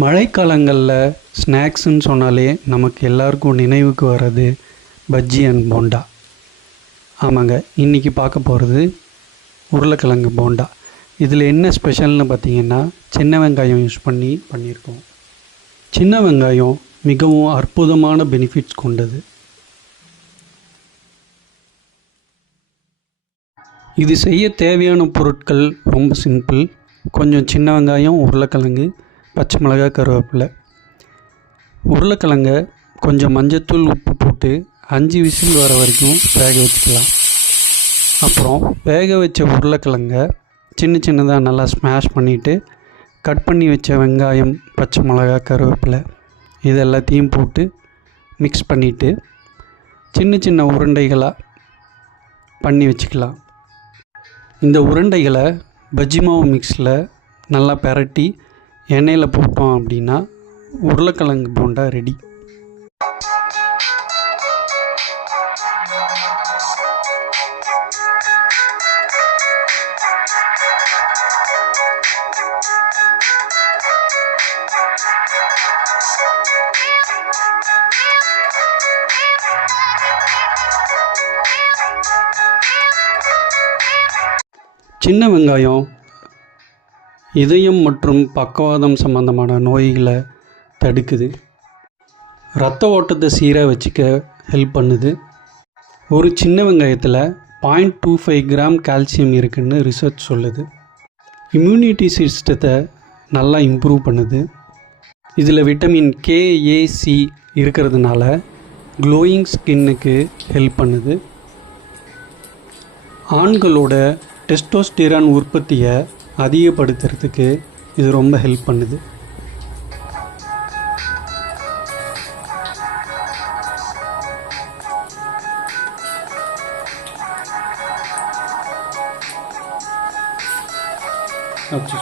மழைக்காலங்களில் ஸ்நாக்ஸுன்னு சொன்னாலே நமக்கு எல்லாருக்கும் நினைவுக்கு வர்றது பஜ்ஜி அண்ட் போண்டா. ஆமாங்க இன்றைக்கி பார்க்க போகிறது உருளைக்கிழங்கு போண்டா. இதில் என்ன ஸ்பெஷல்னு பார்த்தீங்கன்னா சின்ன வெங்காயம் யூஸ் பண்ணி பண்ணியிருக்கோம். சின்ன வெங்காயம் மிகவும் அற்புதமான பெனிஃபிட்ஸ் கொண்டது. இது செய்ய தேவையான பொருட்கள் ரொம்ப சிம்பிள் கொஞ்சம் சின்ன வெங்காயம் உருளைக்கிழங்கு பச்சை மிளகாய் கருவேப்பிலை உருளைக்கிழங்க கொஞ்சம் மஞ்சத்தூள் உப்பு போட்டு அஞ்சு விசில் வர வரைக்கும் வேக வச்சுக்கலாம். அப்புறம் வேக வச்ச உருளைக்கிழங்க சின்ன சின்னதாக நல்லா ஸ்மாஷ் பண்ணிவிட்டு கட் பண்ணி வச்ச வெங்காயம் பச்சை மிளகாய் கருவேப்பிலை இது எல்லாத்தையும் போட்டு மிக்ஸ் பண்ணிவிட்டு சின்ன சின்ன உருண்டைகளாக பண்ணி வச்சுக்கலாம். இந்த உருண்டைகளை பஜ்ஜி மாவு மிக்ஸில் நல்லா பெரட்டி எண்ணெயில் போட்டோம் அப்படின்னா உருளைக்கிழங்கு போண்டா ரெடி. சின்ன வெங்காயம் இதயம் மற்றும் பக்கவாதம் சம்பந்தமான நோய்களை தடுக்குது. ரத்த ஓட்டத்தை சீராக வச்சுக்க ஹெல்ப் பண்ணுது. ஒரு சின்ன வெங்காயத்தில் point two five gram calcium இருக்குதுன்னு ரிசர்ச் சொல்லுது. இம்யூனிட்டி சிஸ்டத்தை நல்லா இம்ப்ரூவ் பண்ணுது. இதில் விட்டமின் கேஏசி இருக்கிறதுனால க்ளோயிங் ஸ்கின்னுக்கு ஹெல்ப் பண்ணுது. ஆண்களோட டெஸ்டோஸ்டிரான் உற்பத்தியை அதிகப்படுத்துறதுக்கு இது ரொம்ப ஹெல்ப் பண்ணுது. அச்சு